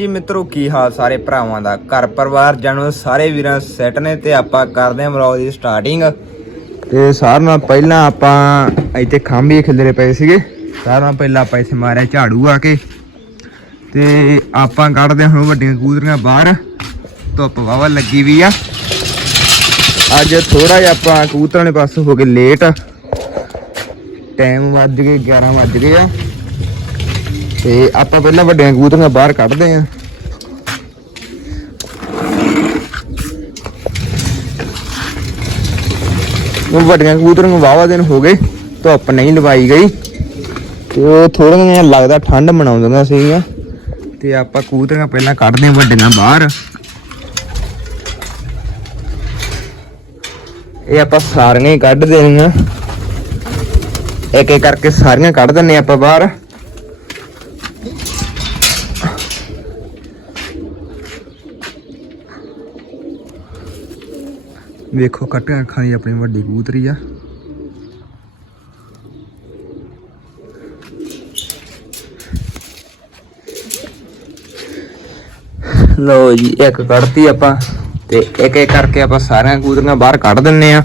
ਜੀ ਮਿੱਤਰੋ, ਕੀ ਹਾਲ ਸਾਰੇ ਭਰਾਵਾਂ ਦਾ? ਘਰ ਪਰਿਵਾਰ, ਜਾਣੋ, ਸਾਰੇ ਵੀਰਾਂ ਸੈੱਟ ਨੇ ਤੇ ਆਪਾਂ ਕਰਦੇ ਹਾਂ ਵਲੌਗ ਦੀ ਸਟਾਰਟਿੰਗ ਤੇ ਸਾਰਿਆਂ ਨਾਲ ਪਹਿਲਾਂ ਆਪਾਂ ਇੱਥੇ ਖੰਭੇ ਖਿਲਰੇ ਪਏ ਸੀਗੇ। ਸਾਰਿਆਂ ਨਾਲ ਪਹਿਲਾਂ ਆਪਾਂ ਇੱਥੇ ਮਾਰਿਆ ਝਾੜੂ ਆ ਕੇ। ਤੇ ਆਪਾਂ ਕੱਢਦੇ ਹਾਂ ਵੱਡੀਆਂ ਕਬੂਤਰੀਆਂ ਬਾਹਰ। ਧੁੱਪ ਵਾਵਾ ਲੱਗੀ ਵੀ ਆ। ਅੱਜ ਥੋੜਾ ਜਿਹਾ ਆਪਾਂ ਕਬੂਤਰਾਂ ਦੇ ਪਾਸ ਹੋ ਗਏ ਲੇਟ ਟਾਈਮ ਵੱਜ ਗਏ 11 ਵੱਜ ਗਏ ਆ। ਤੇ ਆਪਾਂ ਪਹਿਲਾਂ ਵੱਡੀਆਂ ਕਬੂਤਰੀਆਂ ਬਾਹਰ ਕੱਢਦੇ ਆਂ ਉਹ ਵੱਡੀਆਂ ਕਬੂਤਰਾਂ ਨੂੰ ਵਾਵਾ ਦਿਨ ਹੋ ਗਏ, ਧੁੱਪ ਨਹੀਂ ਲਵਾਈ ਗਈ। ਤੇ ਉਹ ਥੋੜੀਆਂ ਜਿਹੀਆਂ ਲੱਗਦਾ ਠੰਡ ਮਨਾਉਂਦੀਆਂ ਸੀਗੀਆਂ। ਤੇ ਆਪਾਂ ਕਬੂਤਰੀਆਂ ਪਹਿਲਾਂ ਕੱਢਦੇ ਆਂ ਵੱਡੀਆਂ ਬਾਹਰ। ਇਹ ਆਪਾਂ ਸਾਰੀਆਂ ਹੀ ਕੱਢ ਦੇਣੀਆਂ। ਇੱਕ ਇੱਕ ਕਰਕੇ ਸਾਰੀਆਂ ਕੱਢ ਦਿੰਨੇ ਆਪਾਂ ਬਾਹਰ। ਵੇਖੋ ਕੱਟੀਆਂ ਅੱਖਾਂ ਦੀ ਆਪਣੀ ਵੱਡੀ ਕਬੂਤਰੀ ਆ। ਲੋ ਜੀ, ਇੱਕ ਕੱਢਤੀ ਆਪਾਂ ਤੇ ਇੱਕ ਇੱਕ ਕਰਕੇ ਆਪਾਂ ਸਾਰੀਆਂ ਕਬੂਤਰੀਆਂ ਬਾਹਰ ਕੱਢ ਦਿੰਨੇ ਆ।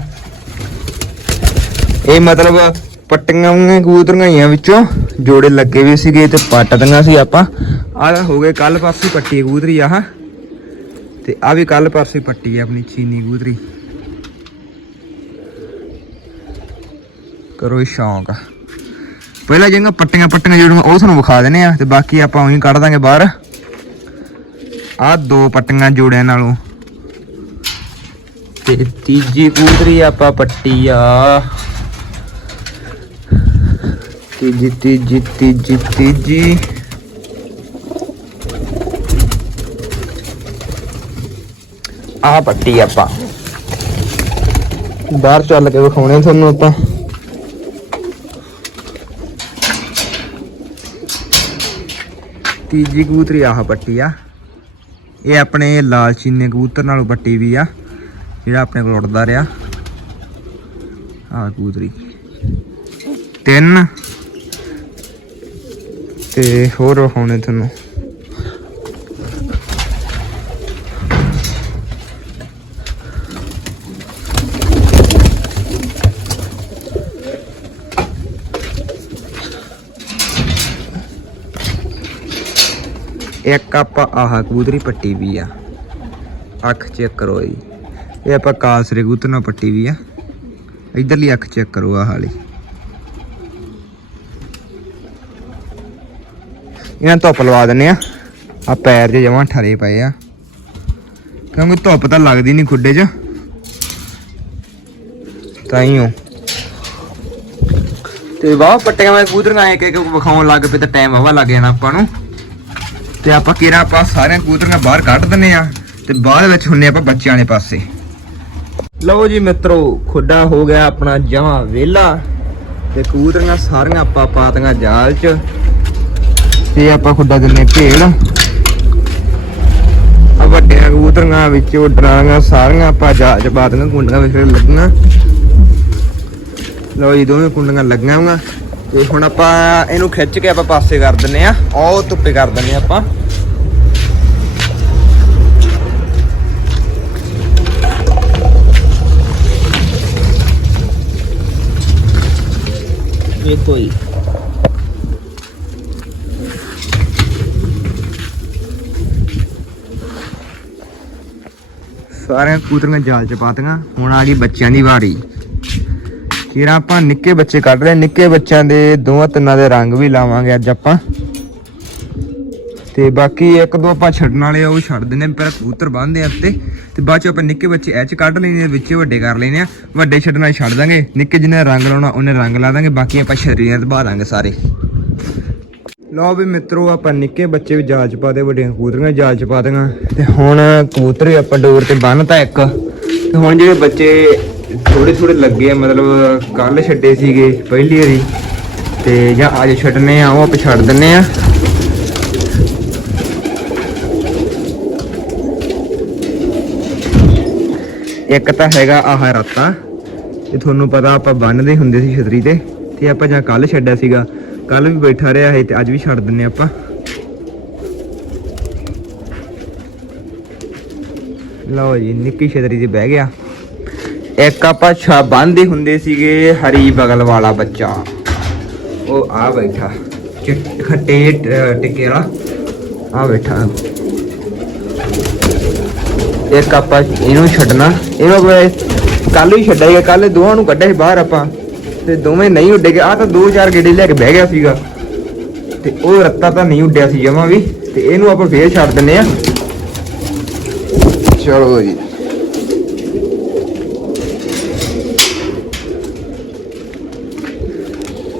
ਇਹ ਮਤਲਬ ਪੱਟੀਆਂ ਹੋਈਆਂ ਕਬੂਤਰੀਆਂ ਹੀ ਵਿੱਚੋਂ, ਜੋੜੇ ਲੱਗੇ ਵੀ ਸੀਗੇ ਤੇ ਪੱਟ ਦੀਆਂ ਸੀ ਆਪਾਂ। ਆਹ ਹੋ ਗਏ ਕੱਲ ਪਾਸੇ ਪੱਟੀ ਕਬੂਤਰੀ ਆਹ। ਤੇ ਆ ਵੀ ਕੱਲ ਪਾਸੇ ਪੱਟੀ ਆ ਆਪਣੀ ਚੀਨੀ ਕਬੂਤਰੀ। ਕਰੋ ਇਹ ਸ਼ੌਂਕ। ਪਹਿਲਾਂ ਜਿਹੜੀਆਂ ਪੱਟੀਆਂ ਪੱਟੀਆਂ ਜਿਹੜੀਆਂ ਉਹ ਤੁਹਾਨੂੰ ਵਿਖਾ ਦਿੰਨੇ ਆ, ਤੇ ਬਾਕੀ ਆਪਾਂ ਉਹੀ ਕੱਢ ਦਾਂਗੇ ਬਾਹਰ। ਆਹ ਦੋ ਪੱਟੀਆਂ ਜੋੜਿਆਂ ਨਾਲੋਂ। ਤੇ ਤੀਜੀ ਕਬੂਤਰੀ ਆਪਾਂ ਪੱਟੀ ਆ। ਤੀਜੀ ਤੀਜੀ ਤੀਜੀ ਤੀਜੀ। ਆਹ ਪੱਟੀ ਆਪਾਂ। ਬਾਹਰ ਚੱਲ ਕੇ ਵਿਖਾਉਣੇ ਤੁਹਾਨੂੰ ਆਪਾਂ। ਤੀਜੀ ਕਬੂਤਰੀ ਆਹ ਪੱਟੀ ਆ। ਇਹ ਆਪਣੇ ਲਾਲ ਚੀਨੇ ਕਬੂਤਰ ਨਾਲੋਂ ਪੱਟੀ ਵੀ ਆ, ਜਿਹੜਾ ਆਪਣੇ ਕੋਲ ਉੱਡਦਾ ਰਿਹਾ। ਆਹ ਕਬੂਤਰੀ। ਤਿੰਨ। ਤੇ ਹੋਰ ਹੋਣੇ ਤੁਹਾਨੂੰ। ਇੱਕ ਆਪਾਂ ਆਹ ਕਬੂਤਰੀ ਪੱਟੀ ਵੀ ਆ। ਅੱਖ ਚੈੱਕ ਕਰੋ ਜੀ। ਇਹ ਆਪਾਂ ਕਾਸਰੇ ਕਬੂਤਰ ਨਾਲ ਪੱਟੀ ਵੀ ਆ। ਇਧਰਲੀ ਅੱਖ ਚੈੱਕ ਕਰੋ ਆਹ ਵਾਲੀ। ਇਹਨਾਂ ਧੁੱਪ ਲਵਾ ਦਿੰਨੇ ਆ। ਆ ਪੈਰ 'ਚ ਜਮਾਂ ਠਰੇ ਪਏ ਆ। ਕਿਉਂਕਿ ਧੁੱਪ ਤਾਂ ਲੱਗਦੀ ਨਹੀਂ ਖੁੱਡੇ 'ਚ। ਤਾਂ ਹੀ ਤਾਈਓ ਤੇ ਵਾਹ, ਪੱਟੀਆਂ ਮੈਂ ਕਬੂਤਰੀਆਂ ਇੱਕ ਇੱਕ ਵਿਖਾਉਣ ਲੱਗ ਪਏ ਤਾਂ ਟਾਈਮ ਵਾਵਾ ਲੱਗ ਜਾਣਾ ਆਪਾਂ ਨੂੰ। ਤੇ ਆਪਾਂ ਕਿਹੜਾ ਆਪਾਂ ਸਾਰੀਆਂ ਕਬੂਤਰੀਆਂ ਬਾਹਰ ਕੱਢ ਦਿੰਨੇ ਆ ਤੇ ਬਾਅਦ ਵਿੱਚ ਹੁੰਨੇ ਆਪਾਂ ਬੱਚਿਆਂ ਵਾਲੇ ਪਾਸੇ। ਲਓ ਜੀ ਮਿੱਤਰੋ, ਖੁੱਡਾ ਹੋ ਗਿਆ ਆਪਣਾ ਜਮਾ ਵਿਹਲਾ ਤੇ ਕਬੂਤਰੀਆਂ ਸਾਰੀਆਂ ਆਪਾਂ ਪਾਤੀਆਂ ਜਾਲ 'ਚ। ਤੇ ਆਪਾਂ ਖੁੱਡਾ ਦਿੰਨੇ ਭੇੜ ਆ ਵੱਡੀਆਂ ਕਬੂਤਰੀਆਂ ਵਿੱਚੋਂ ਡਰਾਂਗਾ ਸਾਰੀਆਂ ਆਪਾਂ ਜਾਲ 'ਚ ਪਾਤੀਆਂ ਕੁੰਡੀਆਂ ਵਿੱਚ ਲੱਗੀਆਂ। ਲਓ ਜੀ, ਦੋਵੇਂ ਕੁੰਡੀਆਂ ਲੱਗੀਆਂ ਹੋਈਆਂ। ਤੇ ਹੁਣ ਆਪਾਂ ਇਹਨੂੰ ਖਿੱਚ ਕੇ ਆਪਾਂ ਪਾਸੇ ਕਰ ਦਿੰਨੇ ਆ ਉਹ ਧੁੱਪੇ ਕਰ ਦਿੰਨੇ ਆ ਆਪਾਂ। ਦੇਖੋ ਜੀ ਸਾਰਿਆਂ ਕੂਤਰੀਆਂ ਜਾਲ ਚ ਪਾਤੀਆਂ ਹੁਣ ਆ ਗਈ ਬੱਚਿਆਂ ਦੀ ਵਾਰੀ। ਫਿਰ ਆਪਾਂ ਨਿੱਕੇ ਬੱਚੇ ਕੱਢ ਰਹੇ ਨਿੱਕੇ ਬੱਚਿਆਂ ਦੇ ਦੋਵਾਂ ਤਿੰਨਾਂ ਦੇ ਰੰਗ ਵੀ ਲਾਵਾਂਗੇ ਅੱਜ ਆਪਾਂ। ਤੇ ਬਾਕੀ ਇੱਕ ਦੋ ਆਪਾਂ ਛੱਡਣ ਵਾਲੇ ਉਹ ਛੱਡ ਦਿੰਦੇ ਪਰ ਕਬੂਤਰ ਬੰਨਦੇ ਆ ਉੱਤੇ। ਤੇ ਬਾਅਦ ਚ ਆਪਾਂ ਨਿੱਕੇ ਬੱਚੇ ਐ ਚ ਕੱਢ ਲੈਣੇ ਆ ਵਿੱਚ ਵੱਡੇ ਕਰ ਲੈਣੇ ਆ ਵੱਡੇ ਛੱਡਣ ਵਾਲੇ ਛੱਡ ਦਾਂਗੇ। ਨਿੱਕੇ ਜਿਹਨੇ ਰੰਗ ਲਾਉਣਾ, ਉਹਨੇ ਰੰਗ ਲਾ ਦਾਂਗੇ। ਬਾਕੀ ਆਪਾਂ ਸ਼ਰੀਰਾਂ ਤੇ ਬਾ ਦਾਂਗੇ ਸਾਰੇ। ਲਓ ਵੀ ਮਿੱਤਰੋ, ਆਪਾਂ ਨਿੱਕੇ ਬੱਚੇ ਵੀ ਜਾਲ ਚ ਪਾ ਦੇ, ਵੱਡੀਆਂ ਕਬੂਤਰੀਆਂ ਜਾਲ ਚ ਪਾ ਦੇਗਾ ਤੇ ਹੁਣ ਕਬੂਤਰ ਵੀ ਆਪਾਂ ਡੋਰ ਤੇ ਬੰਨਤਾ ਇੱਕ। ਤੇ ਹੁਣ ਜਿਹੜੇ ਬੱਚੇ ਥੋੜੇ ਥੋੜੇ ਲੱਗੇ ਆ, ਮਤਲਬ ਕੱਲ ਛੱਡੇ ਸੀਗੇ ਪਹਿਲੀ ਵਾਰੀ। ਤੇ ਜਾਂ ਅੱਜ ਛੱਡਨੇ ਆ, ਉਹ ਆਪਾਂ ਛੱਡ ਦਿੰਨੇ ਆ। ਇੱਕ ਤਾਂ ਹੈਗਾ ਆਹ ਰਾਤਾ ਤੇ ਤੁਹਾਨੂੰ ਪਤਾ ਆਪਾਂ ਬੰਨਦੇ ਹੁੰਦੇ ਸੀ ਛਤਰੀ ਤੇ ਤੇ ਆਪਾਂ ਜਾਂ ਕੱਲ ਛੱਡਿਆ ਸੀਗਾ। ਕੱਲ ਵੀ ਬੈਠਾ ਰਿਹਾ ਹੈ ਤੇ ਅੱਜ ਵੀ ਛੱਡ ਦਿੰਨੇ ਆਪਾਂ। ਲਓ ਜੀ, ਨਿੱਕੀ ਛਤਰੀ ਤੇ ਬਹਿ ਗਿਆ। ਇੱਕ ਆਪਾਂ ਛਾ ਬੰਦੇ ਹੁੰਦੇ ਸੀਗੇ ਹਰੀ ਬਗਲ ਵਾਲਾ ਬੱਚਾ। ਉਹ ਆ ਬੈਠਾ। ਖੱਟੇ ਟਿੱਕੇ ਵਾਲਾ। ਆ ਬੈਠਾ। ਇੱਕ ਆਪਾਂ ਇਹਨੂੰ ਛੱਡਣਾ। ਇਹਨੂੰ ਕੱਲ ਹੀ ਛੱਡਿਆ ਕੱਲ ਦੋਵਾਂ ਨੂੰ ਕੱਢਿਆ ਸੀ ਬਾਹਰ ਆਪਾਂ। ਤੇ ਦੋਵੇਂ ਨਹੀਂ ਉੱਡੇ ਗਏ ਆ ਤਾਂ ਦੋ ਚਾਰ ਗੇੜੇ ਲੈ ਕੇ ਬਹਿ ਗਿਆ ਸੀਗਾ। ਤੇ ਉਹ ਰੱਤਾ ਤਾਂ ਨਹੀਂ ਉੱਡਿਆ ਸੀ ਜਮਾ ਵੀ। ਤੇ ਇਹਨੂੰ ਆਪਾਂ ਫੇਰ ਛੱਡ ਦਿੰਨੇ ਆ ਚਲੋ ਜੀ।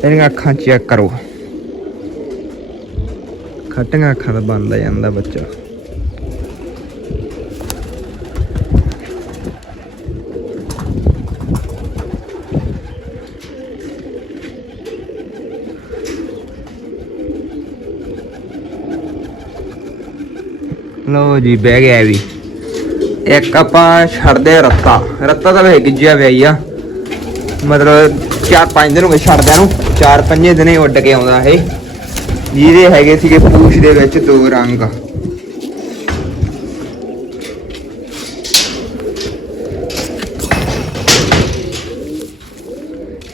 ਇਹਨੀਆਂ ਅੱਖਾਂ ਚੈੱਕ ਕਰੋ। ਖੱਟੀਆਂ ਅੱਖਾਂ ਦਾ ਬੰਦਾ ਜਾਂਦਾ ਬੱਚਾ। ਲੋ ਜੀ, ਬਹਿ ਗਿਆ ਵੀ। ਇੱਕ ਆਪਾਂ ਛੱਡਦੇ ਰੱਤਾ। ਰੱਤਾ ਤਾਂ ਵੇ ਗਿੱਜਿਆ ਵਿਆ ਆ। ਮਤਲਬ ਚਾਰ ਪੰਜ ਦਿਨ ਹੋ ਗਏ ਛੱਡਦਿਆਂ ਨੂੰ। ਚਾਰ ਪੰਜੇ ਦਿਨੇ ਉੱਡ ਕੇ ਆਉਂਦਾ ਇਹ। ਜਿਹਦੇ ਹੈਗੇ ਸੀਗੇ ਪੂਛ ਦੇ ਵਿੱਚ ਦੋ ਰੰਗ।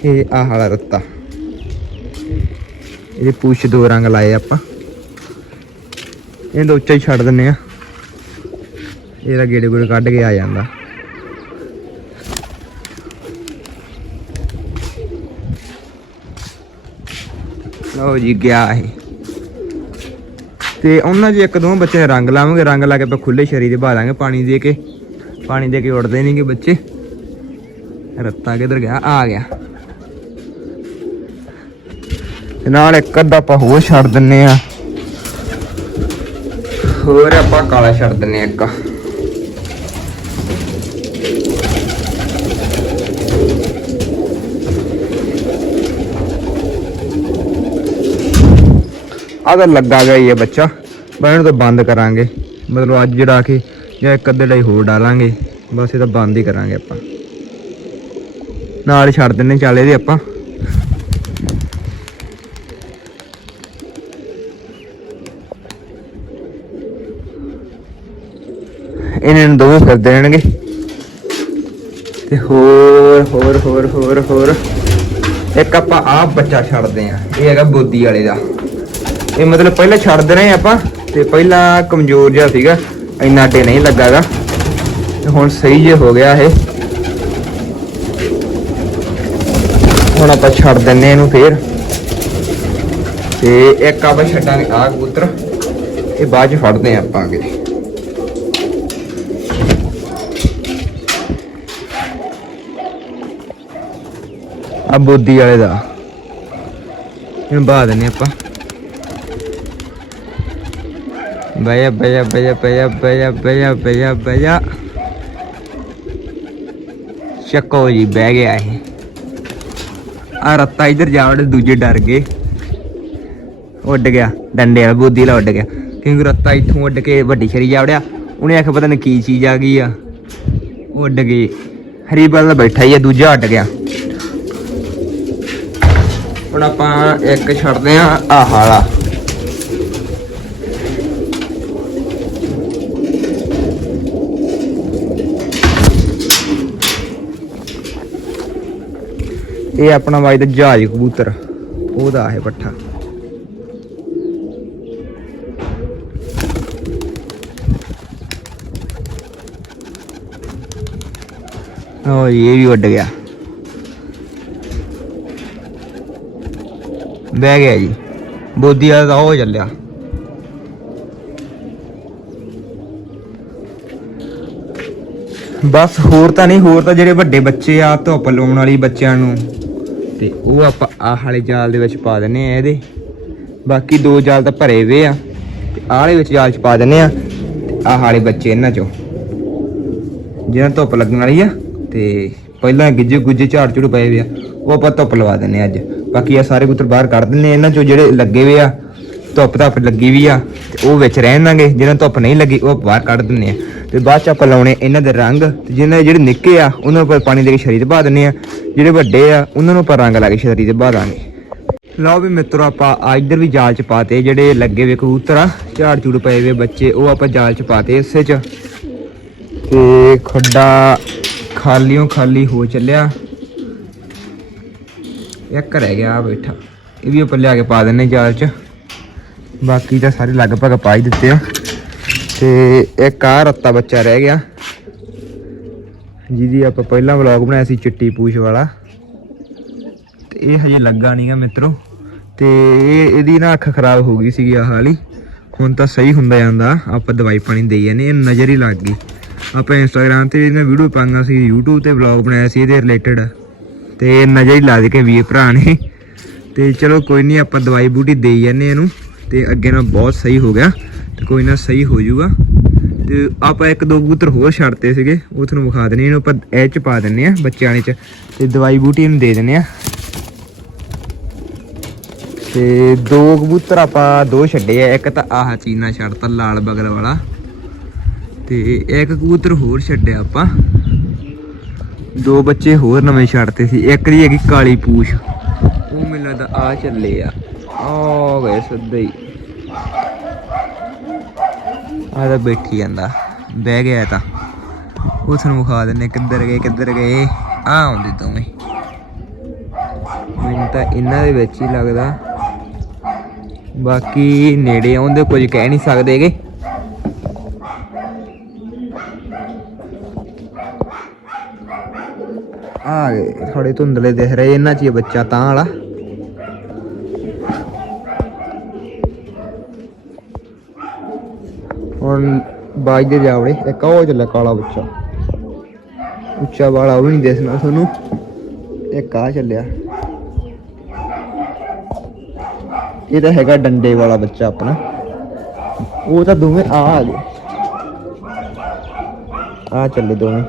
ਇਹ ਆਹ ਵਾਲਾ ਰੱਤਾ। ਇਹਦੇ ਪੂਛ ਦੋ ਰੰਗ ਲਾਏ ਆਪਾਂ। ਇਹਨੂੰ ਉੱਚਾ ਹੀ ਛੱਡ ਦਿੰਨੇ ਆ। ਇਹਦਾ ਗੇੜੇ ਗੂੜੇ ਕੱਢ ਕੇ ਆ ਜਾਂਦਾ। ਲਓ ਜੀ, ਗਿਆ ਇਹ। ਤੇ ਉਹਨਾਂ 'ਚ ਇੱਕ ਦੋ ਬੱਚੇ ਦੇ ਰੰਗ ਲਾਵਾਂਗੇ, ਰੰਗ ਲਾ ਕੇ ਆਪਾਂ ਖੁੱਲੇ ਸ਼ਰੀਰ ਦੇ ਬਾ ਦਾਂਗੇ ਪਾਣੀ ਦੇ ਕੇ। ਪਾਣੀ ਦੇ ਕੇ ਉੱਡਦੇ ਨਹੀਂਗੇ ਬੱਚੇ। ਰੱਤਾ ਕਿੱਧਰ ਗਿਆ? ਆ ਗਿਆ। ਤੇ ਨਾਲ ਇੱਕ ਅੱਧਾ ਆਪਾਂ ਹੋਰ ਛੱਡ ਦਿੰਨੇ ਆ। ਹੋਰ ਆਪਾਂ ਕਾਲਾ ਛੱਡ ਦਿੰਨੇ ਆ ਇੱਕ। ਆ ਤਾਂ ਲੱਗਾ ਗਿਆ ਹੀ ਹੈ ਬੱਚਾ, ਪਰ ਇਹਨੂੰ ਤਾਂ ਬੰਦ ਕਰਾਂਗੇ। ਮਤਲਬ ਅੱਜ ਜਿਹੜਾ ਕਿ ਜਾਂ ਇੱਕ ਅੱਧੇ ਡਾਈ ਹੋਰ ਡਾਲਾਂਗੇ। ਬਸ ਇਹ ਤਾਂ ਬੰਦ ਹੀ ਕਰਾਂਗੇ ਆਪਾਂ। ਨਾਲ ਛੱਡ ਦਿੰਨੇ ਚੱਲ ਇਹਦੇ ਆਪਾਂ। ਇਹਨਾਂ ਨੂੰ ਦੋਵੇਂ ਫਿਰਦੇ ਰਹਿਣਗੇ ਤੇ ਹੋਰ ਹੋਰ ਹੋਰ ਹੋਰ ਹੋਰ। ਇੱਕ ਆਪਾਂ ਆਹ ਬੱਚਾ ਛੱਡਦੇ ਆ ਇਹ ਹੈਗਾ ਬੋਦੀ ਵਾਲੇ ਦਾ। ਇਹ ਮਤਲਬ ਪਹਿਲਾਂ ਛੱਡ ਛੱਡਦੇ ਰਹੇ ਆਪਾਂ, ਤੇ ਪਹਿਲਾਂ ਕਮਜ਼ੋਰ ਜਿਹਾ ਸੀਗਾ, ਇੰਨਾ ਡੇ ਨਹੀਂ ਲੱਗਾਗਾ। ਤੇ ਹੁਣ ਸਹੀ ਜੇ ਹੋ ਗਿਆ ਇਹ। ਹੁਣ ਆਪਾਂ ਛੱਡ ਦਿੰਨੇ ਇਹਨੂੰ ਫੇਰ। ਤੇ ਇੱਕ ਆਪਾਂ ਛੱਡਾਂਗੇ ਆਹ ਕਬੂਤਰ। ਇਹ ਬਾਅਦ ਚ ਫੜਦੇ ਆ ਆਪਾਂ ਅੱਗੇ। ਆ ਬੋਦੀ ਵਾਲੇ ਦਾ। ਇਹਨੂੰ ਬਾਹ ਦਿੰਨੇ ਆਪਾਂ। ਬਈਆ ਬਈਆ ਬਈਆ ਬਈਆ ਬਈਆ ਬਈਆ ਬਈਆ ਬਈਆ ਚੱਕੋ ਜੀ, ਬਹਿ ਗਿਆ ਇਹ। ਆ ਰੱਤਾ ਇਧਰ ਜਾਵੜੇ ਦੂਜੇ ਡਰ ਗਏ। ਉੱਡ ਗਿਆ, ਡੰਡੇ ਵਾਲਾ, ਬੋਦੀ ਵਾਲਾ ਉੱਡ ਗਿਆ। ਕਿਉਂਕਿ ਰੱਤਾ ਇੱਥੋਂ ਉੱਡ ਕੇ ਵੱਡੀ ਸ਼ਰੀ ਜਾਵੜਿਆ ਉਹਨੇ ਆਖਿਆ, ਪਤਾ ਨਹੀਂ ਕੀ ਚੀਜ਼ ਆ ਗਈ ਆ। ਉਹ ਉੱਡ ਗਈ। ਹਰੀਬਲ ਦਾ ਬੈਠਾ ਹੀ ਆ, ਦੂਜਾ ਉੱਡ ਗਿਆ। ਹੁਣ ਆਪਾਂ ਇੱਕ ਛੱਡਦੇ ਆ ਆਹ ਵਾਲਾ। ਇਹ ਆਪਣਾ ਦਾ ਜਹਾਜ਼ ਕਬੂਤਰ, ਉਹਦਾ ਹੈ ਪੱਠਾ। ਉਹ ਇਹ ਵੀ ਉੱਡ ਗਿਆ। ਬਹਿ ਗਿਆ ਜੀ। ਬੋਦੀ ਵਾਲਾ ਤਾਂ ਉਹ ਚੱਲਿਆ। ਬਸ ਹੋਰ ਤਾਂ ਨਹੀਂ, ਹੋਰ ਤਾਂ ਜਿਹੜੇ ਵੱਡੇ ਬੱਚੇ ਆ, ਧੁੱਪ ਲਾਉਣ ਵਾਲੀ ਬੱਚਿਆਂ ਨੂੰ ਤੇ ਉਹ ਆਪਾਂ ਆਹ ਵਾਲੇ ਜਾਲ ਦੇ ਵਿੱਚ ਪਾ ਦਿੰਨੇ ਆ ਇਹਦੇ। ਬਾਕੀ ਦੋ ਜਾਲ ਤਾਂ ਭਰੇ ਵੇ ਆ। ਤੇ ਆਹ ਵਾਲੇ ਵਿੱਚ ਜਾਲ ਚ ਪਾ ਦਿੰਨੇ ਆ ਤੇ ਆਹ ਵਾਲੇ ਬੱਚੇ ਇਹਨਾਂ ਚੋਂ। ਜਿਹਨਾਂ ਧੁੱਪ ਲੱਗਣ ਵਾਲੀ ਆ। ਤੇ ਪਹਿਲਾਂ ਗਿੱਜੇ ਗੁੱਜੇ ਝਾੜ ਝੂੜ ਪਏ ਹੋਏ ਆ। ਉਹ ਆਪਾਂ ਧੁੱਪ ਲਵਾ ਦਿੰਨੇ ਆ ਅੱਜ। ਬਾਕੀ ਆ ਸਾਰੇ ਕਬੂਤਰ ਬਾਹਰ ਕੱਢ ਦਿੰਨੇ ਆ। ਇਹਨਾਂ ਚੋਂ ਜਿਹੜੇ ਲੱਗੇ ਹੋਏ ਆ ਧੁੱਪ ਧੱਪ ਲੱਗੀ ਵੀ ਆ, ਤੇ ਉਹ ਵਿੱਚ ਰਹਿਣ ਦਾਂਗੇ। ਜਿਹਨਾਂ ਨੂੰ ਧੁੱਪ ਨਹੀਂ ਲੱਗੀ, ਉਹ ਬਾਹਰ ਕੱਢ ਦਿੰਨੇ ਆ। ਤੇ ਬਾਅਦ ਚ ਆਪਾਂ ਲਾਉਣੇ ਇਹਨਾਂ ਦੇ ਰੰਗ, ਤੇ ਜਿਹਨਾਂ ਦੇ ਜਿਹੜੇ ਨਿੱਕੇ ਆ, ਉਹਨਾਂ ਨੂੰ ਆਪਾਂ ਪਾਣੀ ਦੇ ਕੇ ਸ਼ਰੀਰ ਪਾ ਦਿੰਨੇ ਆ। ਜਿਹੜੇ ਵੱਡੇ ਆ, ਉਹਨਾਂ ਨੂੰ ਆਪਾਂ ਰੰਗ ਲਾ ਕੇ ਸ਼ਰੀਰ ਤੇ ਪਾ ਦਾਂਗੇ। ਲਓ ਵੀ ਮਿੱਤਰੋ, ਆਪਾਂ ਆ ਇੱਧਰ ਵੀ ਜਾਲ ਚ ਪਾਤੇ ਜਿਹੜੇ ਲੱਗੇ ਵੇ ਕਬੂਤਰ ਆ, ਝਾੜ ਝੂੜ ਪਏ ਵੇ ਬੱਚੇ, ਉਹ ਆਪਾਂ ਜਾਲ ਚ ਪਾਤੇ ਇਸੇ ਚ। ਤੇ ਖੱਡਾ ਖਾਲੀਓ ਖਾਲੀ ਹੋ ਚੱਲਿਆ। ਇੱਕ ਰਹਿ ਗਿਆ ਬੈਠਾ। ਇਹ ਵੀ ਆਪਾਂ ਲਿਆ ਕੇ ਪਾ ਦਿੰਨੇ ਜਾਲ 'ਚ। ਬਾਕੀ ਤਾਂ ਸਾਰੇ ਲਗਭਗ ਪਾ ਹੀ ਦਿੱਤੇ ਆ। ਤੇ ਇੱਕ ਆ ਰੱਤਾ ਬੱਚਾ ਰਹਿ ਗਿਆ। ਜਿਹਦੀ ਆਪਾਂ ਪਹਿਲਾਂ ਵਲੌਗ ਬਣਾਇਆ ਸੀ ਚਿੱਟੀ ਪੂਛ ਵਾਲਾ। ਤੇ ਇਹ ਹਜੇ ਲੱਗਾ ਨਹੀਂਗਾ ਮਿੱਤਰੋ। ਤੇ ਇਹ ਇਹਦੀ ਨਾ ਅੱਖ ਖਰਾਬ ਹੋ ਗਈ ਸੀਗੀ ਆਹ ਵਾਲੀ। ਹੁਣ ਤਾਂ ਸਹੀ ਹੁੰਦਾ ਜਾਂਦਾ। ਆਪਾਂ ਦਵਾਈ ਪਾਣੀ ਦੇਈ ਜਾਂਦੇ ਇਹ ਨਜ਼ਰ ਹੀ ਲੱਗ ਗਈ। ਆਪਾਂ ਇੰਸਟਾਗ੍ਰam ਤੇ ਇਹਨਾਂ ਵੀਡੀਓ ਪਾਈਆਂ ਸੀ, YouTube ਤੇ ਵਲੌਗ ਬਣਾਇਆ ਸੀ, ਇਹਦੇ ਰਿਲੇਟਡ ਤੇ ਇਹ ਨਜ਼ਰ ਹੀ ਲੱਗ ਕੇ ਵੀਰ ਭਰਾ ਨੇ। ਤੇ ਚਲੋ ਕੋਈ ਨਹੀਂ ਆਪਾਂ ਦਵਾਈ ਬੂਟੀ ਦੇਈ ਜਾਂਦੇ ਇਹਨੂੰ। ਤੇ ਅੱਗੇ ਨਾਲ ਬਹੁਤ ਸਹੀ ਹੋ ਗਿਆ ਤੇ ਕੋਈ ਨਾ ਸਹੀ ਹੋ ਜਾਊਗਾ। ਤੇ ਆਪਾਂ ਇੱਕ ਦੋ ਕਬੂਤਰ ਹੋਰ ਛੱਡਤੇ ਸੀਗੇ, ਉਹ ਤੁਹਾਨੂੰ ਵਿਖਾ ਦੇਣੇ ਇਹਨੂੰ ਆਪਾਂ ਇਹ ਚ ਪਾ ਦਿੰਨੇ ਆ ਬੱਚਿਆਂ ਚ ਤੇ ਦਵਾਈ ਬੂਟੀ ਇਹਨੂੰ ਦੇ ਦਿੰਨੇ ਆ ਤੇ ਦੋ ਕਬੂਤਰ ਆਪਾਂ ਦੋ ਛੱਡੇ ਆ, ਇੱਕ ਤਾਂ ਆਹ ਚੀਨਾ ਛੱਡਤਾ, ਲਾਲ ਬਗਲ ਵਾਲਾ। ਤੇ ਇੱਕ ਕਬੂਤਰ ਹੋਰ ਛੱਡਿਆ ਆਪਾਂ। ਦੋ ਬੱਚੇ ਹੋਰ ਨਵੇਂ ਛੱਡਤੇ ਸੀ, ਇੱਕ ਦੀ ਹੈਗੀ ਕਾਲੀ ਪੂਛ। ਉਹ ਮੈਨੂੰ ਲੱਗਦਾ ਆ ਚੱਲੇ ਆ। ਆ ਗਏ ਸਿੱਧੇ ਹੀ। ਆ ਤਾਂ ਬੈਠੀ ਜਾਂਦਾ। ਬਹਿ ਗਿਆ ਤਾਂ। ਉਹ ਤੁਹਾਨੂੰ ਵਿਖਾ ਦਿੰਨੇ ਕਿੱਧਰ ਗਏ ਕਿੱਧਰ ਗਏ। ਆ ਆਉਂਦੇ ਦੋਵੇਂ। ਮੈਨੂੰ ਤਾਂ ਇਹਨਾਂ ਦੇ ਵਿੱਚ ਹੀ ਲੱਗਦਾ। ਬਾਕੀ ਨੇੜੇ ਆਉਂਦੇ ਕੁਝ ਕਹਿ ਨਹੀਂ ਸਕਦੇਗੇ ਆ ਗਏ ਥੋੜੇ ਧੁੰਦਲੇ ਦਿਖ ਰਹੇ ਇਹਨਾਂ 'ਚ ਬੱਚਾ, ਤਾਂ ਵਾਲਾ। ਹੁਣ ਬਾਜ ਦੇ ਜਾਵੜੇ ਇੱਕ ਉਹ ਚੱਲਿਆ ਕਾਲਾ ਬੱਚਾ ਉੱਚਾ ਵਾਲਾ ਉਹ ਵੀ ਨਹੀਂ ਦਿਸਣਾ ਤੁਹਾਨੂੰ। ਇੱਕ ਆ ਚੱਲਿਆ। ਇਹ ਤਾਂ ਹੈਗਾ ਡੰਡੇ ਵਾਲਾ ਬੱਚਾ ਆਪਣਾ। ਉਹ ਤਾਂ ਦੋਵੇਂ ਆ ਆ ਗਏ। ਆ ਚੱਲੇ ਦੋਵੇਂ।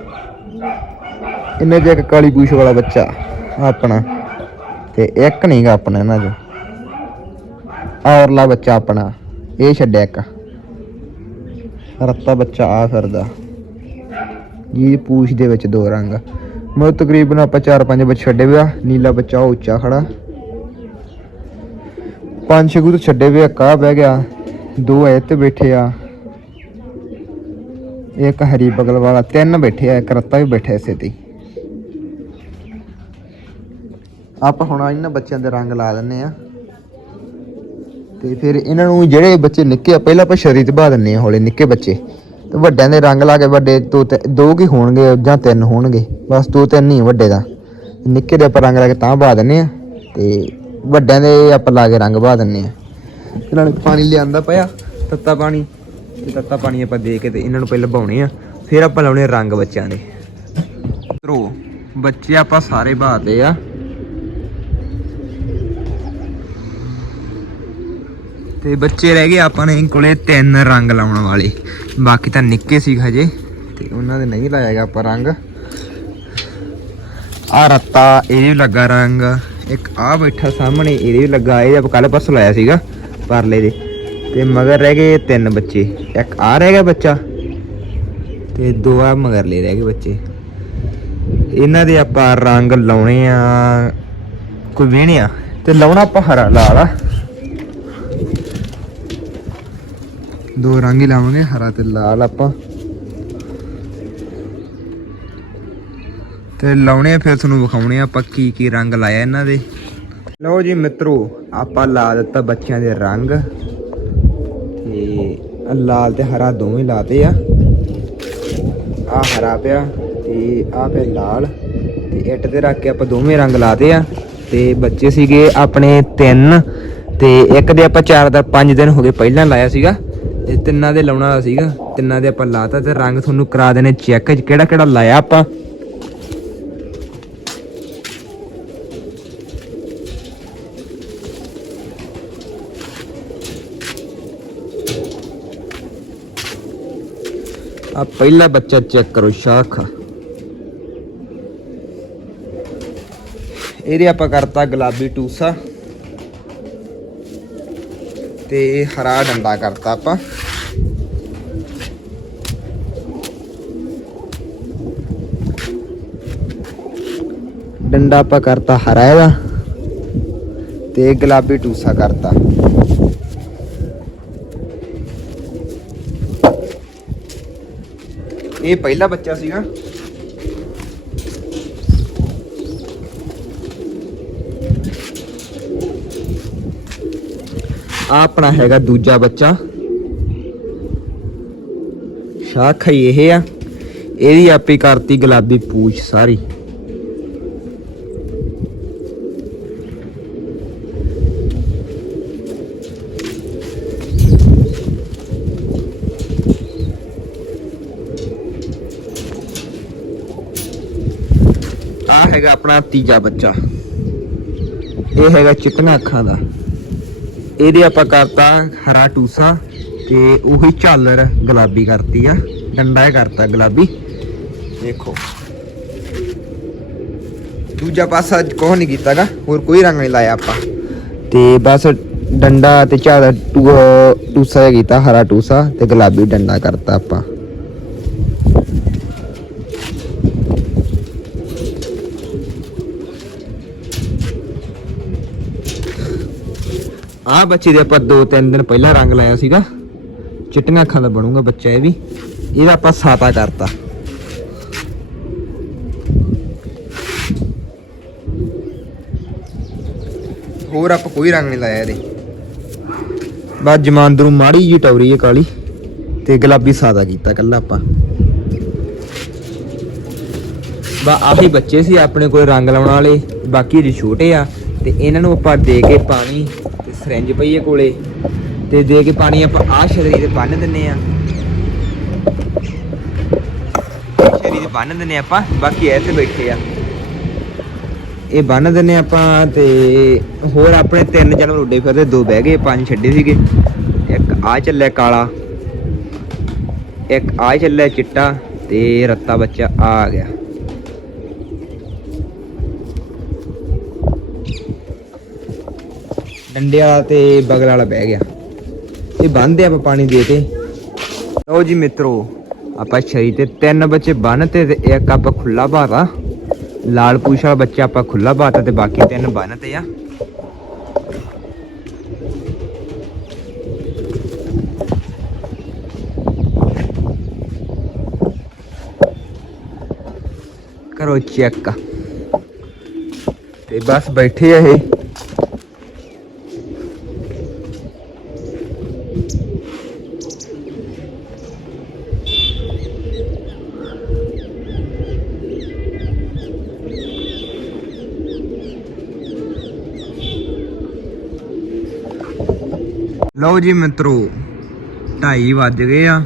ਇਹਨੇ ਜੇ ਇੱਕ ਕਾਲੀ ਪੂਛ ਵਾਲਾ ਬੱਚਾ ਆਪਣਾ। ਤੇ ਇੱਕ ਨਹੀਂਗਾ ਆਪਣਾ ਇਹਨਾਂ ਚੋਂ। ਔਰਲਾ ਬੱਚਾ ਆਪਣਾ। ਇਹ ਛੱਡਿਆ ਇੱਕ। ਰੱਤਾ ਬੱਚਾ ਆ ਫਿਰਦਾ ਇਹ ਪੂਛ ਦੇ ਵਿੱਚ ਦੋ ਰੰਗ। ਮੈਂ ਤਕਰੀਬਨ ਆਪਾਂ ਚਾਰ ਪੰਜ ਬੱਚੇ ਛੱਡੇ ਵਿਆ ਨੀਲਾ ਬੱਚਾ, ਉਹ ਉੱਚਾ ਖੜਾ। ਪੰਜ ਛੇ ਗੁੱਤ ਛੱਡੇ ਵੇ ਇੱਕ ਆ ਬਹਿ ਗਿਆ। ਦੋ ਐ ਤੇ ਬੈਠੇ ਆ। ਇੱਕ ਹਰੀ ਬਗਲ ਵਾਲਾ, ਤਿੰਨ ਬੈਠੇ ਆ, ਇੱਕ ਰੱਤਾ ਵੀ ਬੈਠਾ ਇਸੇ ਤੇ ਆਪਾਂ ਹੁਣ ਇਹਨਾਂ ਬੱਚਿਆਂ ਦੇ ਰੰਗ ਲਾ ਦਿੰਨੇ ਆ। ਤੇ ਫਿਰ ਇਹਨਾਂ ਨੂੰ ਜਿਹੜੇ ਬੱਚੇ ਨਿੱਕੇ ਆ, ਪਹਿਲਾਂ ਆਪਾਂ ਸ਼ਰੀ 'ਚ ਬਾ ਦਿੰਨੇ ਆ ਹੌਲੇ, ਨਿੱਕੇ ਬੱਚੇ। ਤੇ ਵੱਡਿਆਂ ਦੇ ਰੰਗ ਲਾ ਕੇ ਵੱਡੇ ਦੋ ਤੇ, ਦੋ ਕੀ ਹੋਣਗੇ ਜਾਂ ਤਿੰਨ ਹੋਣਗੇ। ਬਸ ਦੋ ਤਿੰਨ ਹੀ ਆ ਵੱਡੇ ਦਾ। ਨਿੱਕੇ ਦੇ ਆਪਾਂ ਰੰਗ ਲਾ ਕੇ ਤਾਂ ਬਾ ਦਿੰਨੇ ਆ ਤੇ ਵੱਡਿਆਂ ਦੇ ਆਪਾਂ ਲਾ ਕੇ ਰੰਗ ਬਾ ਦਿੰਨੇ ਆ ਤੇ ਨਾਲੇ ਪਾਣੀ ਲਿਆਂਦਾ ਪਿਆ, ਤੱਤਾ ਪਾਣੀ। ਤੇ ਤੱਤਾ ਪਾਣੀ ਆਪਾਂ ਦੇ ਕੇ ਤੇ ਇਹਨਾਂ ਨੂੰ ਪਹਿਲਾਂ ਲਵਾਉਣੇ ਆ, ਫਿਰ ਆਪਾਂ ਲਾਉਣੇ ਰੰਗ ਬੱਚਿਆਂ ਦੇ। ਧਰੋ ਬੱਚੇ ਆਪਾਂ ਸਾਰੇ ਬਾਤੇ ਆ। ਤੇ ਬੱਚੇ ਰਹਿ ਗਏ ਆਪਾਂ ਨੇ ਕੋਲੇ ਤਿੰਨ ਰੰਗ ਲਾਉਣ ਵਾਲੇ। ਬਾਕੀ ਤਾਂ ਨਿੱਕੇ ਸੀ ਹਜੇ, ਤੇ ਉਹਨਾਂ ਦੇ ਨਹੀਂ ਲਾਇਆਗਾ ਆਪਾਂ ਰੰਗ। ਆ ਰੱਤਾ ਇਹਦੇ ਵੀ ਲੱਗਾ ਰੰਗ। ਇੱਕ ਆ ਬੈਠਾ ਸਾਹਮਣੇ ਇਹਦੇ ਵੀ ਲੱਗਾ, ਇਹ ਆਪਾਂ ਕੱਲ ਪਰਸੋਂ ਲਾਇਆ ਸੀਗਾ, ਪਰਲੇ ਦੇ। ਤੇ ਮਗਰ ਰਹਿ ਗਏ ਤਿੰਨ ਬੱਚੇ। ਇੱਕ ਆ ਰਹਿ ਗਿਆ ਬੱਚਾ, ਤੇ ਦੋ ਆ ਮਗਰਲੇ ਰਹਿ ਗਏ ਬੱਚੇ। ਇਹਨਾਂ ਦੇ ਆਪਾਂ ਰੰਗ ਲਾਉਣੇ ਆ, ਕੋਈ ਵੇਹਣੇ ਆ। ਤੇ ਲਾਉਣਾ ਆਪਾਂ ਹਰਾ, ਲਾਲ ਆ। ਦੋ ਰੰਗ ਹੀ ਲਾਵਾਂਗੇ, ਹਰਾ ਤੇ ਲਾਲ ਆਪਾਂ। ਤੇ ਲਾਉਣੇ ਆ, ਫਿਰ ਤੁਹਾਨੂੰ ਵਿਖਾਉਣੇ ਆ ਆਪਾਂ ਕੀ ਕੀ ਰੰਗ ਲਾਇਆ ਇਹਨਾਂ ਦੇ। ਲਓ ਜੀ ਮਿੱਤਰੋ, ਆਪਾਂ ਲਾ ਦਿੱਤਾ ਬੱਚਿਆਂ ਦੇ ਰੰਗ। ਤੇ ਲਾਲ ਤੇ ਹਰਾ ਦੋਵੇਂ ਲਾਤੇ ਆ। ਆ ਹਰਾ ਪਿਆ ਤੇ ਆ ਪਿਆ ਲਾਲ। ਤੇ ਇੱਟ ਤੇ ਰੱਖ ਕੇ ਆਪਾਂ ਦੋਵੇਂ ਰੰਗ ਲਾਤੇ ਆ। ਤੇ ਬੱਚੇ ਸੀਗੇ ਆਪਣੇ ਤਿੰਨ। ਤੇ ਇੱਕ ਦੇ ਆਪਾਂ ਚਾਰ ਦਾ ਪੰਜ ਦਿਨ ਹੋ ਗਏ ਪਹਿਲਾਂ ਲਾਇਆ ਸੀਗਾ। ਤੇ ਤਿੰਨਾਂ ਦੇ ਲਾਉਣਾ ਸੀਗਾ, ਤਿੰਨਾਂ ਦੇ ਆਪਾਂ ਲਾਤਾ ਤੇ ਰੰਗ ਤੁਹਾਨੂੰ ਕਰਾ ਦੇਣੇ ਚੈੱਕ ਕਿਹੜਾ ਕਿਹੜਾ ਲਾਇਆ ਆਪਾਂ? ਆ ਪਹਿਲਾ ਬੱਚਾ ਚੈੱਕ ਕਰੋ, ਸ਼ਾਖ। ਇਹਦੇ ਆਪਾਂ ਕਰਤਾ ਗੁਲਾਬੀ ਟੂਸਾ। ਤੇ ਹਰਾ ਡੰਡਾ ਕਰਤਾ ਆਪਾਂ। ਡੰਡਾ ਆਪਾਂ ਕਰਤਾ ਹਰਾ ਇਹਦਾ ਤੇ ਗੁਲਾਬੀ ਟੂਸਾ ਕਰਤਾ। ਇਹ ਪਹਿਲਾ ਬੱਚਾ ਸੀਗਾ। ਆ ਆਪਣਾ ਹੈਗਾ ਦੂਜਾ ਬੱਚਾ। ਸ਼ਾਖ ਹੀ ਇਹ ਆ। ਇਹਦੀ ਆਪੇ ਕਰਤੀ ਗੁਲਾਬੀ ਪੂਛ ਸਾਰੀ। ਆ ਹੈਗਾ ਆਪਣਾ ਤੀਜਾ ਬੱਚਾ। ਇਹ ਹੈਗਾ ਚਿੱਟੀਆਂ ਅੱਖਾਂ ਦਾ। ਇਹਦੇ ਆਪਾਂ ਕਰਤਾ ਹਰਾ ਟੂਸਾ ਤੇ ਉਹੀ ਝਾਲਰ ਗੁਲਾਬੀ ਕਰਤੀ ਆ, ਡੰਡਾ ਕਰਤਾ ਗੁਲਾਬੀ। ਦੇਖੋ। ਦੂਜਾ ਪਾਸਾ ਕੋਹ ਨਹੀਂ ਕੀਤਾਗਾ, ਹੋਰ ਕੋਈ ਰੰਗ ਨਹੀਂ ਲਾਇਆ ਆਪਾਂ। ਤੇ ਬਸ ਡੰਡਾ ਤੇ ਝਾਲਰ ਟੂ- ਟੂਸਾ ਜਿਹਾ ਕੀਤਾ, ਹਰਾ ਟੂਸਾ ਤੇ ਗੁਲਾਬੀ ਡੰਡਾ ਕਰਤਾ ਆਪਾਂ। ਆਹ ਬੱਚੇ ਦੇ ਆਪਾਂ ਦੋ ਤਿੰਨ ਦਿਨ ਪਹਿਲਾਂ ਰੰਗ ਲਾਇਆ ਸੀਗਾ। ਚਿੱਟੀਆਂ ਅੱਖਾਂ ਦਾ ਬਣੂਗਾ ਬੱਚਾ ਇਹ ਵੀ। ਇਹਦਾ ਆਪਾਂ ਸਾਤਾ ਕਰਤਾ। ਹੋਰ ਆਪਾਂ ਕੋਈ ਰੰਗ ਨਹੀਂ ਲਾਇਆ ਇਹਦੇ। ਬਸ ਜਮਾਂਦਰੂ ਮਾੜੀ ਜੀ ਟੌਰੀ ਹੈ ਕਾਲੀ ਤੇ ਗੁਲਾਬੀ ਸਾਦਾ ਕੀਤਾ ਕੱਲਾ ਆਪਾਂ। ਬਾ ਆਹੀ ਬੱਚੇ ਸੀ ਆਪਣੇ ਕੋਲ ਰੰਗ ਲਾਉਣ ਵਾਲੇ, ਬਾਕੀ ਜੇ ਛੋਟੇ ਆ ਤੇ ਇਹਨਾਂ ਨੂੰ ਆਪਾਂ ਦੇ ਕੇ ਪਾਣੀ ਤੇ ਸਿਰੰਜ ਪਈਏ ਕੋਲੇ ਤੇ ਦੇ ਕੇ ਪਾਣੀ ਆਪਾਂ ਆਹ ਸ਼ਰੀਰ ਤੇ ਬੰਨ ਦਿੰਨੇ ਆ। ਸ਼ਰੀਰ ਤੇ ਬੰਨ ਦਿੰਨੇ ਆਪਾਂ, ਬਾਕੀ ਇਹ ਤੇ ਬੈਠੇ ਆ। ਇਹ ਬੰਨ ਦਿੰਨੇ ਆਪਾਂ ਤੇ ਹੋਰ ਆਪਣੇ ਤਿੰਨ ਜਾਨਵਰ ਉੱਡੇ ਫਿਰਦੇ, ਦੋ ਬਹਿ ਗਏ, ਪੰਜ ਛੱਡੇ ਸੀਗੇ। ਇੱਕ ਆ ਚੱਲਿਆ ਕਾਲਾ, ਇੱਕ ਆ ਚੱਲਿਆ ਚਿੱਟਾ ਤੇ ਰੱਤਾ ਬੱਚਾ ਆ ਆ ਗਿਆ। ਡੰਡੇ ਵਾਲਾ ਤੇ ਬਗਲ ਵਾਲਾ ਬਹਿ ਗਿਆ। ਇਹ ਬੰਨਦੇ ਆਪਾਂ ਪਾਣੀ ਦੇ ਤੇ। ਲਓ ਜੀ ਮਿੱਤਰੋ, ਆਪਾਂ ਛਰੀ ਤੇ ਤਿੰਨ ਬੱਚੇ ਬੰਨ ਤੇ ਇੱਕ ਆਪਾਂ ਖੁੱਲਾ ਬਾਤਾ ਲਾਲ ਪੂਛ ਵਾਲਾ ਬੱਚਾ ਆਪਾਂ ਖੁੱਲਾ ਬਾਤਾ ਤੇ ਬਾਕੀ ਤਿੰਨ ਬੰਨ ਤੇ ਆ। ਕਰੋ ਚੈੱਕ। ਤੇ ਬਸ ਬੈਠੇ ਆ ਇਹ। ਲਓ ਜੀ ਮਿੱਤਰੋ 2:30 ਵੱਜ ਗਏ ਆ।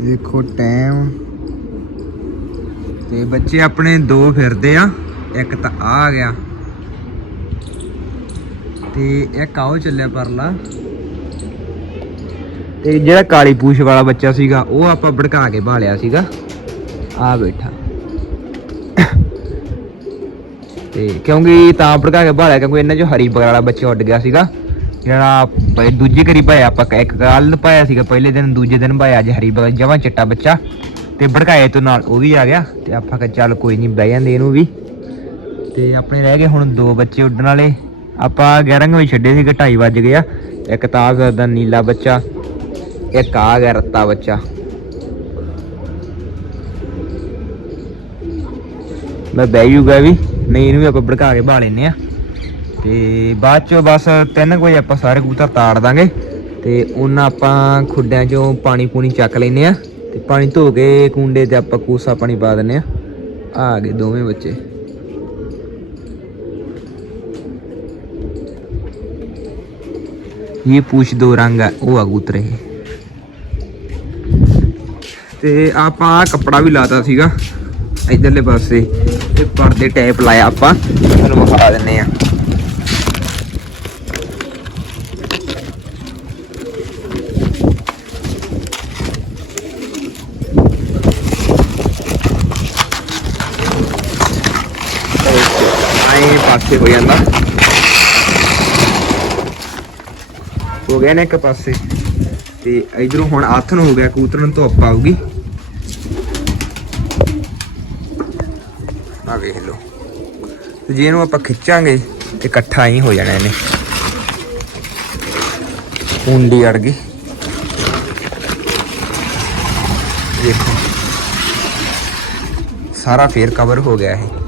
ਦੇਖੋ ਟਾਈਮ ਤੇ ਬੱਚੇ ਆਪਣੇ ਦੋ ਫਿਰਦੇ ਆ, ਇੱਕ ਤਾਂ ਆ ਗਿਆ। ਤੇ ਇੱਕ ਆਓ ਚੱਲਿਆ ਪਰਲਾ। ਤੇ ਜਿਹੜਾ ਕਾਲੀ ਪੂਛ ਵਾਲਾ ਬੱਚਾ ਸੀਗਾ, ਉਹ ਆਪਾਂ ਭੜਕਾ ਕੇ ਭਾਲਿਆ ਸੀਗਾ। ਆ ਬੈਠਾ। ਤੇ ਕਿਉਂਕਿ ਤਾਂ ਭੜਕਾ ਕੇ ਭਾਲਿਆ, ਕਿਉਂਕਿ ਇਹਨਾਂ ਚੋਂ ਹਰੀ ਬਗਲ ਵਾਲਾ ਬੱਚਾ ਉੱਡ ਗਿਆ ਸੀਗਾ। ਜਿਹੜਾ ਪ- ਦੂਜੀ ਕਰੀ ਪਾਇਆ, ਆਪਾਂ ਇੱਕ ਕੱਲ ਪਾਇਆ ਸੀਗਾ, ਪਹਿਲੇ ਦਿਨ, ਦੂਜੇ ਦਿਨ ਪਾਇਆ ਅੱਜ ਹਰੀ ਬਗਲ ਜਮਾਂ ਚਿੱਟਾ ਬੱਚਾ ਤੇ ਭੜਕਾਏ ਤੋਂ ਨਾਲ ਉਹ ਵੀ ਆ ਗਿਆ ਤੇ ਆਪਾਂ ਕਿਹਾ ਚੱਲ ਕੋਈ ਨਹੀਂ ਬਹਿ ਜਾਂਦੇ ਇਹਨੂੰ ਵੀ। ਤੇ ਆਪਣੇ ਰਹਿ ਗਏ ਹੁਣ ਦੋ ਬੱਚੇ ਉੱਡਣ ਵਾਲੇ। ਆਪਾਂ 11 ਵਜੇ ਛੱਡੇ ਸੀਗੇ 2:30 ਵੱਜ ਗਏ ਆ। ਇੱਕ ਤਾਂ ਆ ਫਿਰਦਾ ਨੀਲਾ ਬੱਚਾ, ਇੱਕ ਆ ਗਿਆ ਰੱਤਾ ਬੱਚਾ। ਮੈਂ ਬਹਿ ਜੂਗਾ ਵੀ, ਨਹੀਂ ਇਹਨੂੰ ਵੀ ਆਪਾਂ ਭੜਕਾ ਕੇ ਭਾ ਲੈਨੇ ਆ। ਤੇ ਬਾਅਦ ਚੋਂ ਬਸ 3 ਵਜੇ ਆਪਾਂ ਸਾਰੇ ਕਬੂਤਰ ਤਾੜ ਦਾਂਗੇ ਤੇ ਉਹਨਾਂ ਆਪਾਂ ਖੁੱਡਿਆਂ ਚੋਂ ਪਾਣੀ ਪੂਣੀ ਚੱਕ ਲੈਨੇ ਆ ਤੇ ਪਾਣੀ ਧੋ ਕੇ ਕੁੰਡੇ ਤੇ ਆਪਾਂ ਕੋਸਾ ਪਾਣੀ ਪਾ ਦਿੰਨੇ ਆ ਆ ਗਏ ਦੋਵੇਂ ਬੱਚੇ। ਇਹ ਪੂਛ ਦੋ ਰੰਗ ਆ, ਉਹ ਆ ਕਬੂਤਰ ਇਹ। ਤੇ ਆਪਾਂ ਆਹ ਕੱਪੜਾ ਵੀ ਲਾਤਾ ਸੀਗਾ, ਇਧਰਲੇ ਪਾਸੇ, ਤੇ ਪਰਦੇ ਟੈਪ ਲਾਇਆ ਆਪਾਂ ਤੁਹਾਨੂੰ ਵਿਖਾ ਦਿੰਨੇ ਆ ਆਏ ਹੋ ਜਾਂਦਾ। ਹੋ ਗਿਆ ਨੇ ਇੱਕ ਪਾਸੇ। ਤੇ ਇਧਰੋਂ ਹੁਣ ਆਥਨ ਹੋ ਗਿਆ, ਕਬੂਤਰ ਨੂੰ ਧੁੱਪ ਆਊਗੀ। ਆ ਵੇਖ ਲਓ। ਤੇ ਜੇ ਇਹਨੂੰ ਆਪਾਂ ਖਿੱਚਾਂਗੇ ਤੇ ਇਕੱਠਾ ਹੀ ਹੋ ਜਾਣਾ ਇਹਨੇ। ਕੁੰਡੀ ਅੜ ਗਈ। ਦੇਖੋ। ਸਾਰਾ ਫੇਰ ਕਵਰ ਹੋ ਗਿਆ ਇਹ।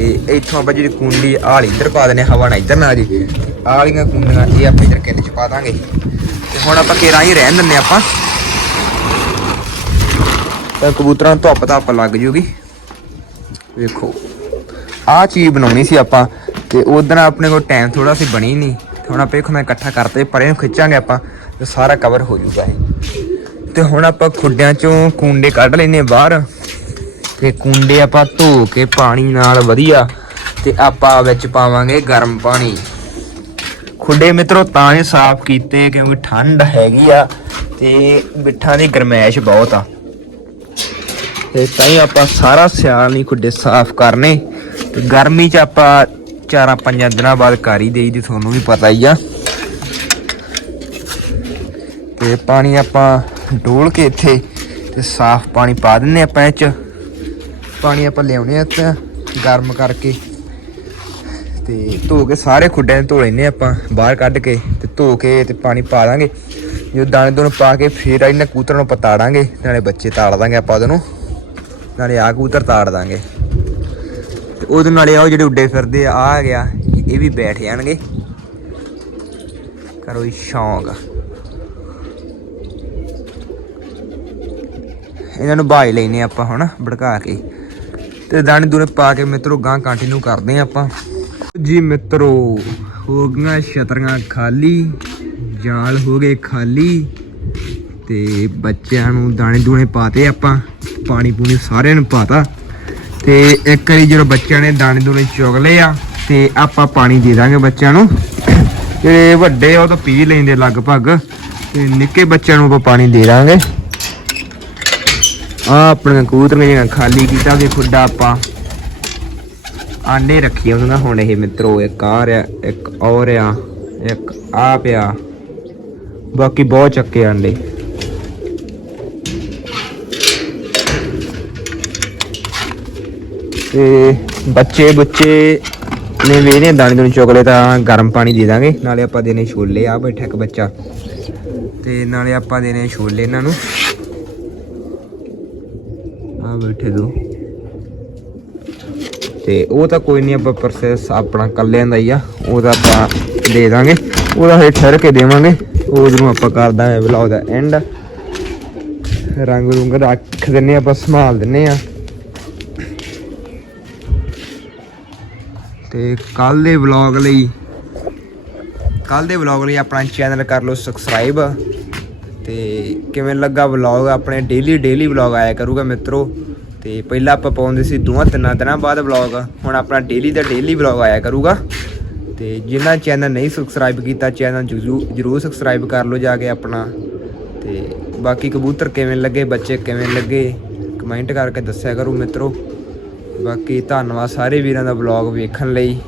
ਤੇ ਇੱਥੋਂ ਆਪਾਂ ਜਿਹੜੀ ਕੁੰਡੀ ਆਲ ਇੱਧਰ ਪਾ ਦਨੇ ਹਵਾ ਨਾ ਇੱਧਰ ਨਾ ਜੀ। ਆਹ ਵਾਲੀਆਂ ਕੁੰਡੀਆਂ ਇਹ ਆਪਾਂ ਇੱਧਰ ਕਿੰਨ ਚ ਪਾ ਦਾਂਗੇ ਤੇ ਹੁਣ ਆਪਾਂ ਕੇਰਾਂ ਹੀ ਰਹਿਣ ਦਿੰਨੇ ਆਪਾਂ। ਤਾਂ ਕਬੂਤਰਾਂ ਨੂੰ ਧੁੱਪ ਧੱਪ ਲੱਗ ਜੂਗੀ। ਵੇਖੋ, ਆਹ ਚੀਜ਼ ਬਣਾਉਣੀ ਸੀ ਆਪਾਂ, ਤੇ ਉਦੋਂ ਆਪਣੇ ਕੋਲ ਟਾਈਮ ਥੋੜਾ ਸੀ, ਬਣੀ ਨਹੀਂ। ਤੇ ਹੁਣ ਆਪਾਂ ਇਹ ਮੈਂ ਇਕੱਠਾ ਕਰਤੇ, ਪਰੇ ਨੂੰ ਖਿੱਚਾਂਗੇ ਆਪਾਂ, ਤੇ ਸਾਰਾ ਕਵਰ ਹੋ ਜੂਗਾ ਇਹ। ਤੇ ਹੁਣ ਆਪਾਂ ਖੁੱਡਿਆਂ ਚੋਂ ਕੁੰਡੇ ਕੱਢ ਲੈਨੇ ਬਾਹਰ। ਤੇ ਕੁੰਡੇ ਆਪਾਂ ਧੋ ਕੇ ਪਾਣੀ ਨਾਲ ਵਧੀਆ ਤੇ ਆਪਾਂ ਵਿੱਚ ਪਾਵਾਂਗੇ ਗਰਮ ਪਾਣੀ। ਖੁੱਡੇ ਮਿੱਤਰੋ, ਤਾਂ ਹੀ ਸਾਫ਼ ਕੀਤੇ ਕਿਉਂਕਿ ਠੰਡ ਹੈਗੀ ਆ ਤੇ ਮਿੱਠਾਂ ਦੀ ਗਰਮੈਸ਼ ਬਹੁਤ ਆ। ਤੇ ਤਾਂ ਹੀ ਆਪਾਂ ਸਾਰਾ ਸਿਆਲ ਨਹੀਂ ਖੁੱਡੇ ਸਾਫ਼ ਕਰਨੇ। ਤੇ ਗਰਮੀ ਚ ਆਪਾਂ ਚਾਰਾਂ ਪੰਜਾਂ ਦਿਨਾਂ ਬਾਅਦ ਕਰ ਹੀ ਦੇਈਦੀ ਤੁਹਾਨੂੰ ਵੀ ਪਤਾ ਹੀ ਆ। ਤੇ ਪਾਣੀ ਆਪਾਂ ਡੋਲ ਕੇ ਇੱਥੇ ਤੇ ਸਾਫ਼ ਪਾਣੀ ਪਾ ਦਿੰਨੇ ਆਪਾਂ ਇਹ ਚ। ਪਾਣੀ ਆਪਾਂ ਲਿਆਉਣੇ ਆ ਤੇ ਗਰਮ ਕਰਕੇ ਤੇ ਧੋ ਕੇ ਸਾਰੇ ਖੁੱਡਿਆਂ ਨੂੰ ਧੋ ਲੈਨੇ ਆਪਾਂ, ਬਾਹਰ ਕੱਢ ਕੇ ਤੇ ਧੋ ਕੇ ਤੇ ਪਾਣੀ ਪਾ ਦਾਂਗੇ। ਜੋ ਦਾਣੇ ਦੋਨੋਂ ਪਾ ਕੇ ਫੇਰ ਇਹਨਾਂ ਕੂਤਰਾਂ ਨੂੰ ਪਤਾੜਾਂਗੇ, ਨਾਲੇ ਬੱਚੇ ਤਾੜ ਦਾਂਗੇ ਆਪਾਂ ਉਹਨੂੰ ਨਾਲੇ ਆ ਕੂਤਰ ਤਾੜ ਦਾਂਗੇ। ਤੇ ਉਹਦੇ ਨਾਲੇ ਆ ਜਿਹੜੇ ਉੱਡੇ ਫਿਰਦੇ ਆ ਆ ਗਿਆ ਇਹ ਵੀ ਬੈਠ ਜਾਣਗੇ। ਕਰੋ ਜੀ ਸ਼ੌਂਕ। ਇਹਨਾਂ ਨੂੰ ਬਾਈ ਲੈਨੇ ਆਪਾਂ ਹੁਣ, ਭੜਕਾ ਕੇ। ਤੇ ਦਾਣੇ ਦੂਣੇ ਪਾ ਕੇ ਮਿੱਤਰੋ ਗਾਂ ਕੰਟੀਨਿਊ ਕਰਦੇ ਆ ਆਪਾਂ। ਜੀ ਮਿੱਤਰੋ, ਹੋ ਗਈਆਂ ਛਤਰੀਆਂ ਖਾਲੀ, ਜਾਲ ਹੋ ਗਏ ਖਾਲੀ, ਤੇ ਬੱਚਿਆਂ ਨੂੰ ਦਾਣੇ ਦੂਣੇ ਪਾਤੇ ਆਪਾਂ, ਪਾਣੀ ਪੂਣੀ ਸਾਰਿਆਂ ਨੂੰ ਪਾਤਾ। ਤੇ ਇੱਕ ਵਾਰੀ ਜਦੋਂ ਬੱਚਿਆਂ ਨੇ ਦਾਣੇ ਦੂਣੇ ਚੁਗ ਲਏ ਆ, ਤੇ ਆਪਾਂ ਪਾਣੀ ਦੇ ਦਾਂਗੇ ਬੱਚਿਆਂ ਨੂੰ। ਜਿਹੜੇ ਵੱਡੇ ਉਹ ਤਾਂ ਪੀ ਲੈਂਦੇ ਲਗਭਗ। ਤੇ ਨਿੱਕੇ ਬੱਚਿਆਂ ਨੂੰ ਆਪਾਂ ਪਾਣੀ ਦੇ ਦਾਂਗੇ। ਆ ਆਪਣੇ ਕਬੂਤਰ ਜਿਹੜਾ ਖਾਲੀ ਕੀਤਾ ਤੇ ਖੁੱਡਾ ਆਪਾਂ ਆਂਡੇ ਰੱਖੀ ਉਹਨਾਂ ਦਾ। ਹੁਣ ਇਹ ਮਿੱਤਰੋ, ਇੱਕ ਆ ਰਿਹਾ, ਇੱਕ ਔਰ ਆ, ਇੱਕ ਆ। ਪਿਆ ਬਾਕੀ ਬਹੁਤ ਚੱਕੇ ਆਂਡੇ। ਤੇ ਬੱਚੇ ਬੱਚੇ ਨੇ ਵੇਨੇ ਦਾਣੇ ਨੂੰ ਚੋਕਲੇ ਤਾਂ ਗਰਮ ਪਾਣੀ ਦੇ ਦਾਂਗੇ। ਨਾਲੇ ਆਪਾਂ ਦੇਣੇ ਛੋਲੇ ਆ ਬੈਠਾ ਇੱਕ ਬੱਚਾ। ਤੇ ਨਾਲੇ ਆਪਾਂ ਦੇਣੇ ਛੋਲੇ ਇਹਨਾਂ ਨੂੰ। ਆ, ਬੈਠੇ ਦੋ। ਤੇ ਉਹ ਤਾਂ ਕੋਈ ਨਹੀਂ ਆਪਾਂ ਪ੍ਰੋਸੈਸ ਆਪਣਾ ਕੱਲਿਆਂ ਦਾ ਹੀ ਆ। ਉਹਦਾ ਆਪਾਂ ਦੇ ਦਾਂਗੇ। ਉਹਦਾ ਹਜੇ ਠਹਿਰ ਕੇ ਦੇਵਾਂਗੇ। ਉਹਨੂੰ ਆਪਾਂ ਕਰ ਦਾਂਗੇ ਵਲੌਗ ਦਾ ਐਂਡ ਰੰਗ ਰੁੰਗ ਰੱਖ ਦਿੰਨੇ ਆਪਾਂ ਸੰਭਾਲ ਦਿੰਨੇ ਆ। ਤੇ ਕੱਲ ਦੇ ਵਲੌਗ ਲਈ ਕੱਲ ਦੇ ਵਲੌਗ ਲਈ ਆਪਣਾ ਚੈਨਲ ਕਰ ਲਓ ਸਬਸਕ੍ਰਾਈਬ ਤੇ ਕਿਵੇਂ ਲੱਗਾ ਵਲੌਗ ਆਪਣੇ ਡੇਲੀ ਡੇਲੀ ਵਲੌਗ ਆਇਆ ਕਰੂਗਾ ਮਿੱਤਰੋ। ਤੇ ਪਹਿਲਾਂ ਆਪਾਂ ਪਾਉਂਦੇ ਸੀ ਦੋਵਾਂ ਤਿੰਨਾਂ ਦਿਨਾਂ ਬਾਅਦ ਵਲੌਗ ਹੁਣ ਆਪਣਾ ਡੇਲੀ ਦਾ ਡੇਲੀ ਵਲੌਗ ਆਇਆ ਕਰੂਗਾ। ਤੇ ਜਿਨ੍ਹਾਂ ਚੈਨਲ ਨਹੀਂ ਸਬਸਕ੍ਰਾਈਬ ਕੀਤਾ ਚੈਨਲ ਜਰੂਰ ਸਬਸਕ੍ਰਾਈਬ ਕਰ ਲਓ ਜਾ ਕੇ ਆਪਣਾ। ਤੇ ਬਾਕੀ ਕਬੂਤਰ ਕਿਵੇਂ ਲੱਗੇ, ਬੱਚੇ ਕਿਵੇਂ ਲੱਗੇ ਕਮੈਂਟ ਕਰਕੇ ਦੱਸਿਆ ਕਰੋ ਮਿੱਤਰੋ। ਬਾਕੀ ਧੰਨਵਾਦ ਸਾਰੇ ਵੀਰਾਂ ਦਾ ਵਲੌਗ ਵੇਖਣ ਲਈ।